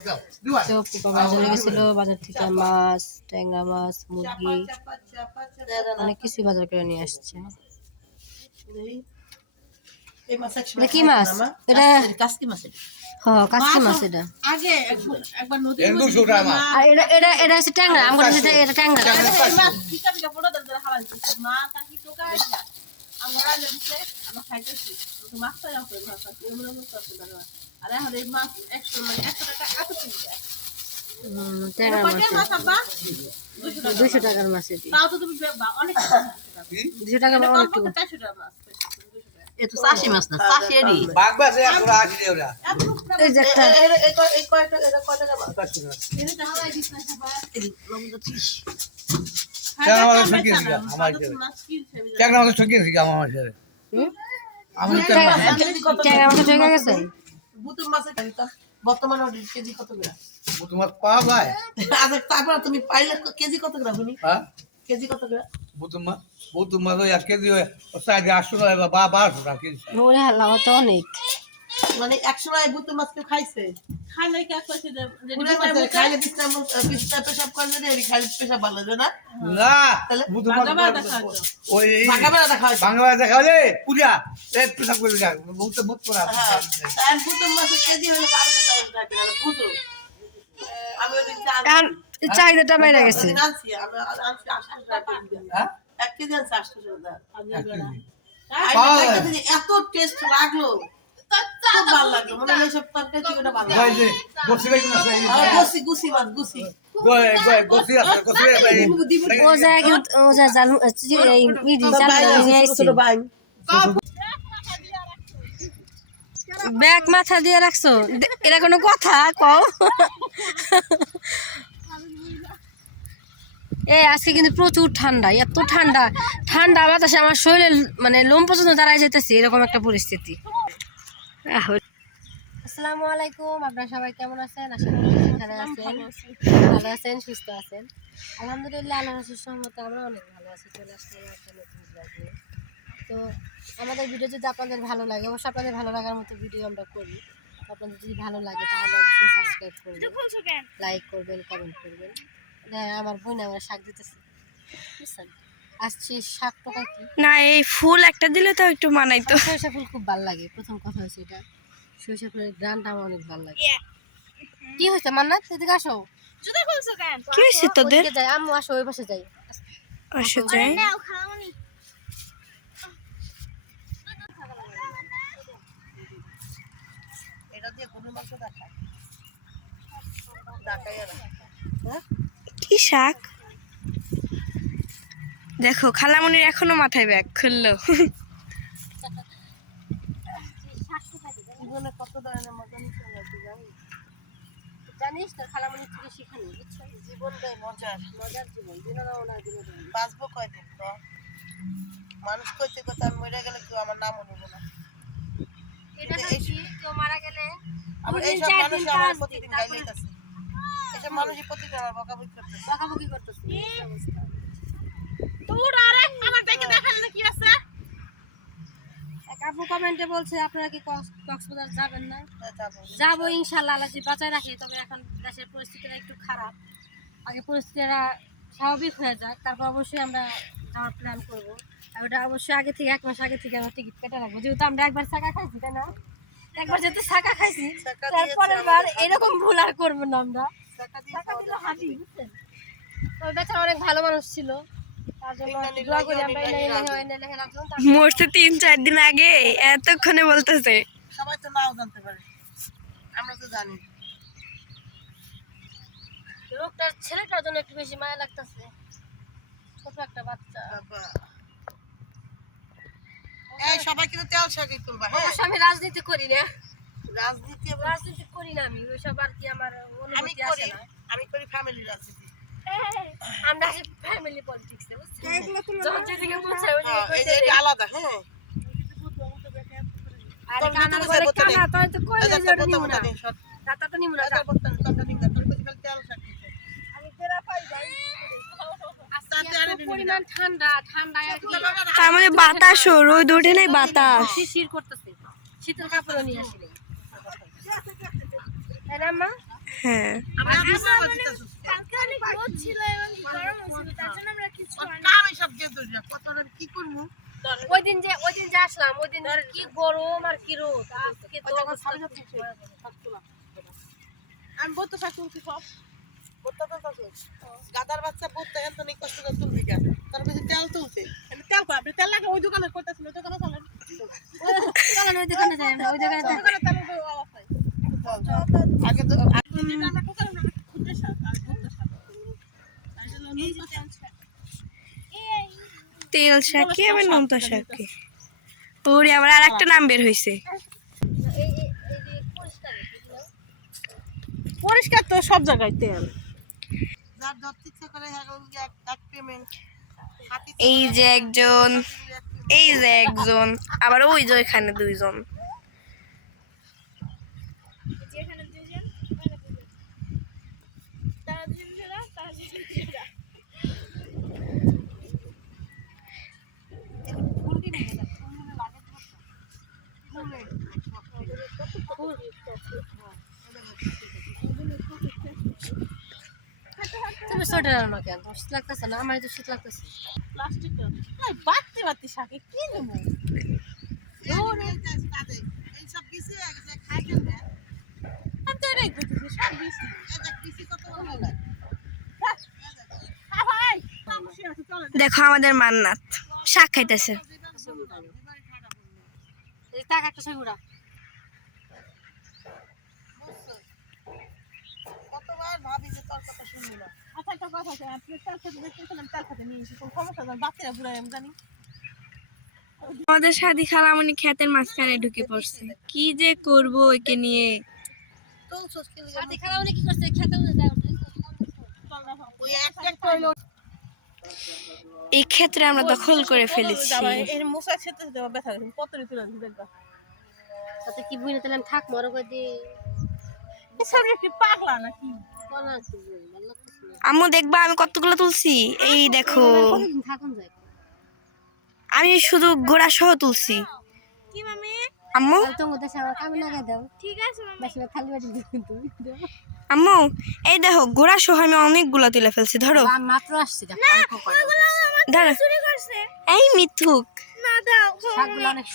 তো বাজারে গেছিল বাজার থেকে মাছ ট্যাংরা মাছ মুরগি। অনেক কিছুই বাজার করে নিয়ে আসছে। এটা কি মাছ? এটা কাসকি মাছ এটা। হ কাসকি মাছ এটা। আগে একবার নদীর। আর এটা এটা এটা হচ্ছে ট্যাংরা আমার কাছে এটা- ট্যাংরা। মাছ পিকা পিকা বড় দর ধরে মা তাকি টোকা আমরা দিছে আমরা খাইতেছি তো মাছটা মাছ আছে এমন এমন পারে আর এখন এই মাছ একশো মানে একশো টাকা এত কিনতে? আমার ঠিক গেছে বুতুর মাছের কেজি বর্তমানে কেজি কত গ্রাম তোমার ভাই আচ্ছা তারপর তুমি পাইলে কেজি কত গ্রাম শুনি হ্যাঁ? কেজি কত গ্রাম বুতুমা বুতুমা তো এক কেজি হয় সাইডে আটশো বা বারোশো টাকা কেজি ওরে হাল্লা তো অনেক। মানে একশো টাকা বুতুর মাছ কেউ খাইছে। খাইলে কি কইছে যে যে পুরা ডিমের মাছ মুখে- খাইলে বিছনা বিছনা পেশাব করলে রে খাইলে পেশাব ভালো না। না তাহলে বুতুমা বাগা বাগা খাওয়া তো। ওই এই বেড়া দেখা হয়েছে বাংলা ভাষা খাওয়ালে পুজা পেশাব করে যা বহুত বহুত করা হ্যাঁ। হলে বারোশো টাকা আর বুতুর আমি ওদিন চা- চাহিদাটা বেড়ে গেছে। আনছি আমি আনছি টাকা হ্যাঁ? এক কেজি আনছি টাকা। এত টেস্ট লাগল খুব ভালো লাগল। মনে হয় সব তরকারি থেকে ওটা ভালো যে। বসি ভাই আর মাছ ব্যাগ মাথা দিয়ে রাখছো? এটা কোনো কথা? কও। এ আজকে কিন্তু প্রচুর ঠান্ডা এত ঠান্ডা। ঠান্ডা বাতাসে আমার শরীরে মানে লোম পর্যন্ত দাঁড়ায় যেতেছে এরকম একটা পরিস্থিতি। আসসালামু আলাইকুম আপনারা সবাই কেমন আছেন? আশা করি এখানে আছেন। ভালো আছেন সুস্থ আছেন? আলহামদুলিল্লাহ আল্লাহ সহমতে আমরা অনেক ভালো আছি। চলে আসলাম একটা নতুন নিয়ে। তো আমাদের ভিডিও যদি আপনাদের ভালো লাগে অবশ্যই আপনাদের ভালো লাগার মতো ভিডিও আমরা করি। আপনাদের যদি ভালো লাগে তাহলে অবশ্যই সাবস্ক্রাইব করবেন। লাইক করবেন কমেন্ট করবেন। হ্যাঁ আমার বোন আমরা শাক দিতেছি। বুঝছেন? আসছি শাক টাকা কি? না এই ফুল একটা দিলে তো একটু মানাইতো। আমার সরিষা ফুল খুব ভালো লাগে প্রথম কথা হয়েছে এটা। সরিষা ফুলের গ্রানটা আমার অনেক ভালো লাগে। কি হয়েছে মান্নাত? এদিকে আসো। কি হয়েছে তোদের? যাই আম্মু আসো ওই পাশে যাই। আসো যাই। এটা দিয়ে কোনো মাংস দেখায়? কি শাক? দেখো খালামনির এখনও মাথায় ব্যাগ খুললো। জীবনে কত ধরনের মজা নিতে লাগে জানিস? জানিস তোর খালামণি থেকে শিখানি বুঝছ? জীবনটাই মজার। মজার জীবন বিনোদন না বিনোদন বাঁচবো কয়দিন তো? মানুষ কইতে কইতে আমি মরে গেলে কেউ আমার নামও নেব না। এটা তো কেউ মারা গেলে দুদিন, এইসব মানুষ আমার প্রতিদিন মানুষই আমার বকাবকি করতেছে। বকাবকি করতেছে এই অবস্থা। তোর আরে আমার দেখে দেখালে না কি আছে। এক আপু কমেন্টে বলছে আপনারা কি কক্সবাজার যাবেন না? যাব যাব ইনশাল্লাহ আল্লাহ বাঁচায় রাখে তবে এখন দেশের পরিস্থিতিটা একটু খারাপ। আগে পরিস্থিতিটা স্বাভাবিক হয়ে যাক তারপর অবশ্যই আমরা যাওয়ার প্ল্যান করব। আর ওটা অবশ্যই আগে থেকে এক মাস আগে থেকে আমরা টিকিট কেটে রাখব। যেহেতু আমরা একবার চাকা খাইছি তাই না? একবার যেহেতু চাকা খাইছি তারপরের বার এরকম ভুল আর করব না আমরা। দিল বুঝছেন বেচারা অনেক ভালো মানুষ ছিল। মরতে তিন চার দিন আগে এতক্ষণে বলতেছে। সবাই তো নাও জানতে পারে। আমরা তো জানি। লোকটার ছেলেটার জন্য একটু বেশি মায়া লাগতেছে। ছোট একটা বাচ্চা। এই সবাই কিন্তু তেল শাকই তুলবা হ্যাঁ? আমি রাজনীতি করি না। রাজনীতি রাজনীতি করি না আমি ওইসব আর কি আমার আমি অনুমতি আসে না। আমি করি ফ্যামিলি রাজনীতি। আমরা ফ্যামিলি পলিটিক্সে যখন যেদিকে পৌঁছায় হ্যাঁ, আলাদা হ্যাঁ। আর কানা ভিতরে কানা তাই তো কই এদের নিমু না নেই, দাতাটা নিমু না এদের বোতা নেই, তোরটা নিবি না, তোর কাছে খালি তেল শাক দিছে। তাতে আরে এত পরিমাণ ঠান্ডা ঠান্ডা আর কি তার মধ্যে বাতাসও রোদ ওঠে নাই বাতাস। শিশির করতেছে। শীতের কাপড় নিয়ে না আমরা এসব দিয়ে কত কি করব? ওই দিন যে ওই দিন যে আসলাম ওই দিন কি গরম আর কি রোদ। আজকে তো আমি বলতে সব। গাদার বাচ্চা বলতে এত নেই কষ্ট করে তুলবি কেন? তার বেশি তেল তুলছে। তেল কর আপনি তেল লাগে ওই দোকানে করতেছিল ওই দোকানে চলেন। চলেন ওই দোকানে যাই আমরা ওই দোকানে আগে তো আমরা টোকালে না খুঁজে শাক আর ভুট্টা শাক তাই জন্য এই যে তেল শাক তেল শাকে আবার নোনতা শাকে ওরে আবার আর একটা নাম বের হয়েছে পরিষ্কার তো সব জায়গায় তেল। এই যে একজন এই যে একজন আবার ওই যে ওইখানে দুইজন। তুমি সোয়েটার আনো কেন? তোমার শীত লাগতেছে না? আমার তো শীত লাগতেছে। প্লাস্টিক বাড়তে বাড়তে শাকে কি নেব? দেখো আমাদের মান্নাত। শাক খাইতেছে। টাকা একটা ছবি উড়া কতবার ভাবি যে তোর কথা শুনব না আচ্ছা একটা কথা আছে আপনি তেল খেতে দেখতেছেন আমি তেল নিয়ে এসেছি কোন সমস্যা নেই বাচ্চারা বুড়াই আমি জানি। আমাদের সাদি খালামণি ক্ষেতের মাঝখানে ঢুকে পড়ছে। কি যে করব একে নিয়ে? কি করছে? যায় ওই একটা এই ক্ষেত্রে আমরা দখল করে ফেলেছি। এর ব্যথা সাথে কি বুঝে তাহলে আমি থাক মরো করে আম্মু দেখবা আমি কতগুলো তুলছি। এই দেখো। আমি শুধু গোড়া সহ তুলছি আম্মু? দাও। দিও। এই দেখো গোড়া সহ আমি অনেকগুলো তুলে ফেলছি ধরো। আমি মাত্র আসছি। ধরো। এই মিথুক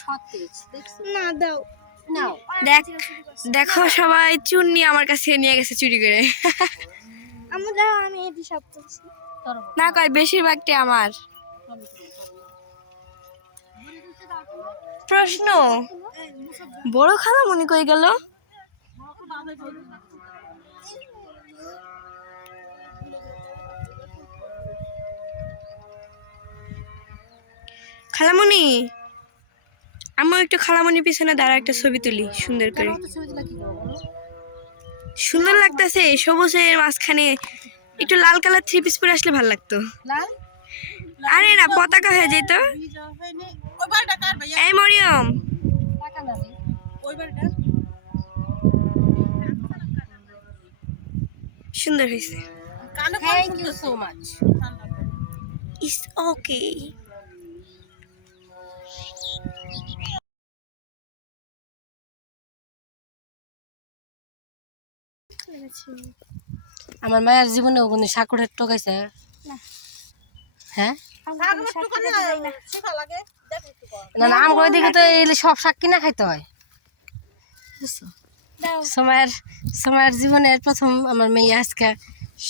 সতেজ দেখছ? না দাও। দেখ দেখো সবাই চুন্নি আমার কাছে নিয়ে গেছে চুরি করে। আমি দেখো আমি এটি সব তুলছি তোর না কয় বেশিরভাগটি আমার। প্রশ্ন বড় খালা মনে কই গেল? খালামণি আমার একটু খালামণির পিছনে দাঁড়া একটা ছবি তুলি সুন্দর করে? সুন্দর লাগতেছে সবুজের মাঝখানে একটু লাল কালার থ্রি পিস পরে আসলে ভালো লাগতো। আরে না পতাকা হয়ে যেত। ওই বাড়িটা কার ভাইয়া? এই মরিয়ম। সুন্দর হয়েছে। Thank you so much it's okay আমার মায়ের জীবনে কোনো সাকুরের টোকাইছে হ্যাঁ? শিখা লাগে দেখ একটু কর না না আমার দিকে তো এই সব শাক কিনা খাইতে হয়। সময়ের সময়ের জীবনের প্রথম আমার মেয়ে আজকে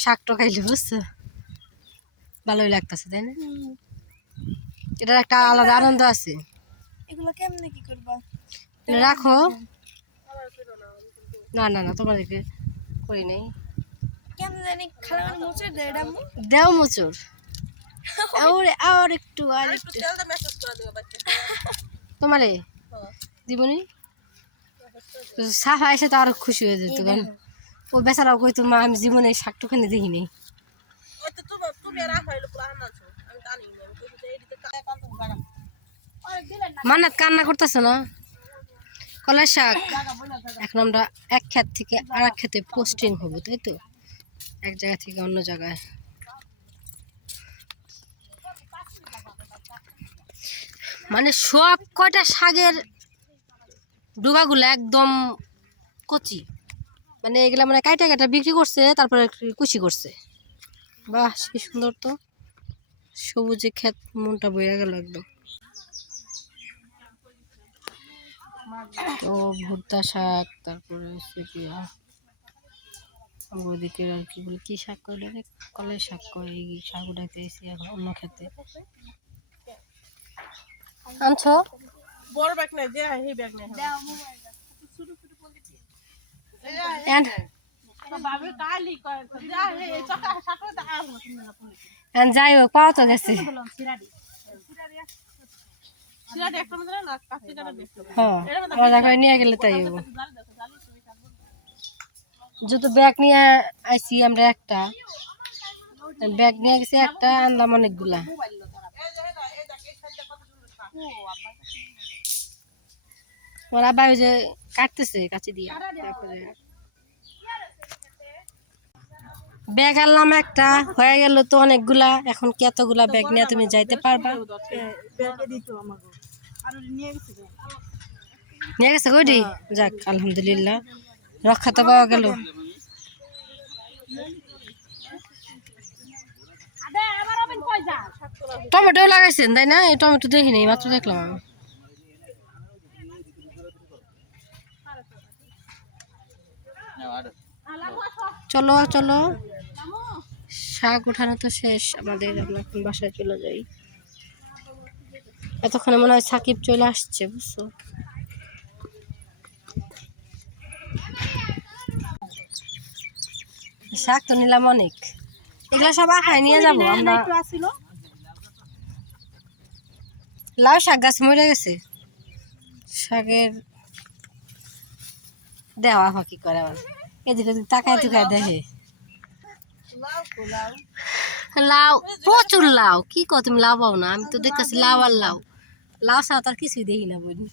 শাক টোকাইলো বুঝছ? ভালোই লাগতেছে তাই না? এটার একটা আলাদা আনন্দ আছে। এগুলো কেমনে কি করবা? রাখো। না না না তোমাদেরকে করি নাই। কেমন জানি খালা মুছে দেয় আম্মু? দেও মুচুর আর আর একটু আর একটু। তোমারে? জীবনী সাফা এসে তো আরও খুশি হয়ে যেত কারণ ও বেচারাও কইতো মা আমি জীবনে শাকটুখানি দেখি নাই মান্নাত কান্না করতেছে না? কলাই শাক। এখন আমরা এক ক্ষেত থেকে আর এক ক্ষেতে পোস্টিং হব, তাই তো? এক জায়গা থেকে অন্য জায়গায়। মানে সব কয়টা শাকের ডুবাগুলো একদম কচি। মানে এগুলা মানে কাইটা কাটা বিক্রি করছে, তারপরে কুচি করছে। বাহ, কি সুন্দর তো। সবুজে ক্ষেত মনটা বইয়া গেল একদম। তো ভুট্টা শাক তারপরে হচ্ছে কি ওদিকে আর কি বলে কি শাক করে রে? কলাই শাক করে এই শাক উঠাইতে এসে এখন অন্য খেতে আনছো? বড় ব্যাগ নাই যে এই ব্যাগ যাই হোক পাওয়া তো গেছে সিরাটি একটা মধ্যে না কাছে কাটা দেখতে হ্যাঁ মজা করে নিয়ে গেলে তাই হব যত ব্যাগ নিয়ে আইছি আমরা একটা। ব্যাগ নিয়ে গেছি একটা আনলাম অনেকগুলা। ওরা আবার ওই যে কাটতেছে কাছে দিয়ে। ব্যাগ আনলাম একটা হয়ে গেল তো অনেকগুলা। এখন কি এতগুলা ব্যাগ নিয়ে তুমি যাইতে পারবা? নিয়ে গেছে কইডি যাক, আলহামদুলিল্লাহ। রক্ষা তো পাওয়া গেল। টমেটো লাগাইছেন, তাই না? এই টমেটো দেখিনি মাত্র দেখলাম আমি। চলো চলো। শাক উঠানো তো শেষ, আমাদের আমরা এখন বাসায় চলে যাই। এতক্ষণে মনে হয় সাকিব চলে আসছে বুঝছ? শাক তো নিলাম অনেক। এগুলো সব আখায় নিয়ে যাব আমরা লাউ শাক গাছ মরে গেছে। শাকের দেওয়া হয় কি করে আবার? এদিকে তাকায় টুকায় দেখে। লাউ প্রচুর লাউ। কি কো তুমি লাউ পাও না? আমি তো দেখতেছি লাউ আর লাউ। লাউ ছাড়া তার কিছুই দেখি না বলি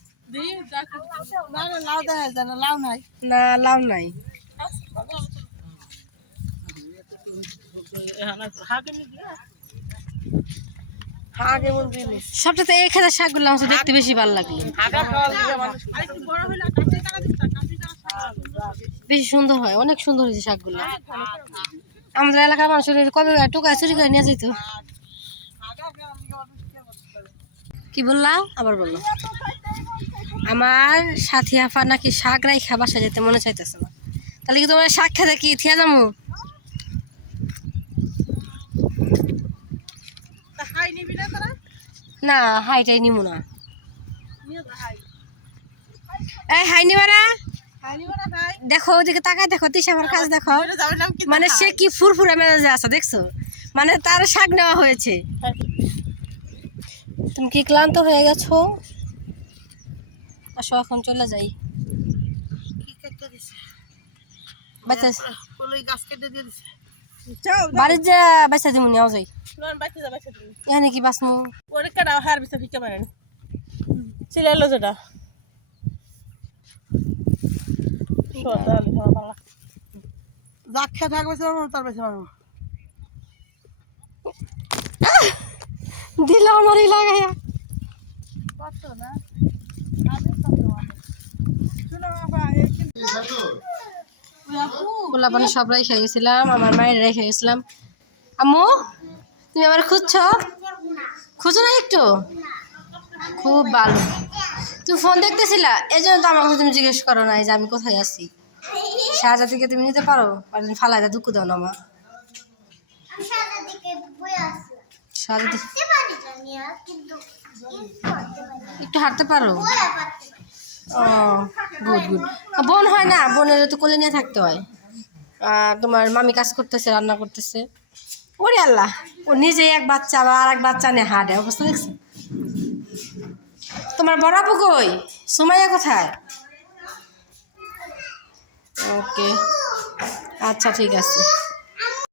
না, লাউ নাই। সবটাতে এই খেতে শাকগুলো আমার দেখতে বেশি ভালো লাগল। বেশি সুন্দর হয়, অনেক সুন্দর হয়েছে শাকগুলো। আমাদের এলাকার মানুষের কবে টোকায় চুরি করে নিয়ে যেত। কি বললা? আবার বলল আমার সাথী আফা নাকি শাক রাইখা বাসা যেতে মনে চাইতেছে না। তাহলে কি তোমার শাক খেতে কি থিয়া যাব নিবি না হাইটাই নিমু না। এই হাই নিবা না। হাই নিবি না হাই দেখো ওদিকে তাকায় দেখো তিসা আমার কাজ দেখো। মানে সে কি ফুরফুরে মেজাজে আছে দেখছ? মানে তার শাক নেওয়া হয়েছে। তুমি কি ক্লান্ত হয়ে গেছো? আসো এখন চলে যাই। বাড়ির যে যাই। এখানে কি বাসমু ওরে কাটা হার ফিকে যেটা। খেয়ে থাকবে তার বেশি দিল আমারই লাগাইয়া। সব রেখে গেছিলাম আমার মায়ের রেখে গেছিলাম। আম্মু তুমি আমার খুঁজছো? খুঁজো না একটু। খুব ভালো। তুমি ফোন দেখতেছিলা? এই জন্য তো আমার কথা তুমি জিজ্ঞেস করো না যে আমি কোথায় আছি। শাহজাদিকে তুমি নিতে পারো? আর তুমি ফালাই দা দুঃখ দাও না শাহজাদি একটু হাঁটতে পারো? ও গুড গুড বোন হয় না? বোনের তো কোলে নিয়ে থাকতে হয়। তোমার মামি কাজ করতেছে রান্না করতেছে। ওরে আল্লাহ ও নিজে এক বাচ্চা বা আর এক বাচ্চা নিয়ে হাঁটে অবস্থা দেখছ? তোমার বড় আপু কই? সুমাইয়া কোথায়? ওকে আচ্ছা ঠিক আছে।